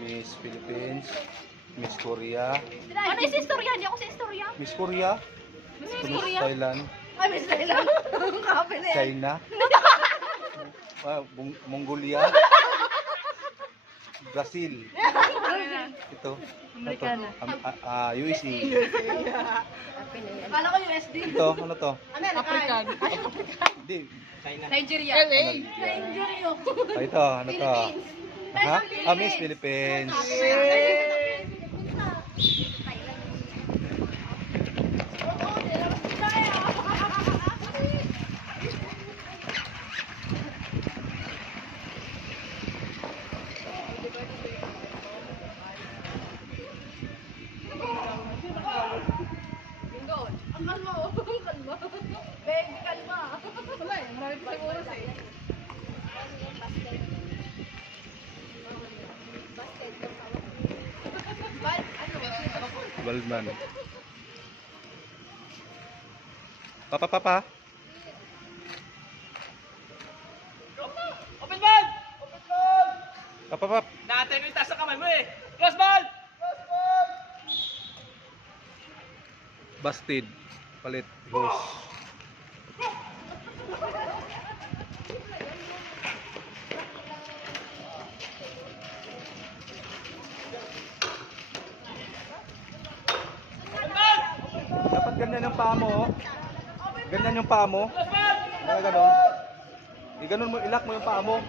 Miss Philippines, Miss Korea, Ano yung istorya? Hindi ako sa istorya. Miss Korea, Miss Miss Korea? Thailand, Ay, Miss Thailand. Kape na yan. China, Mongolia, Brazil. Ito. Amerikana. USA. Kala ko USD. Ito, ano to? African. Hindi. Nigeria. Nigeria. Ito, ano to? Ha? Miss Philippines. Kalma. Baby, kalma. Wala eh, marami pa yung oras eh. Balman. Papa. Open ball! Papa. Natin yung taas sa kamay mo eh. Cross ball! Busted. Palit. Hose. Dapat ganyan yung paa mo. Oh. Ganyan yung paa mo. Cross ball! Kaya ganon. Iganon mo, ilak mo yung paa mo.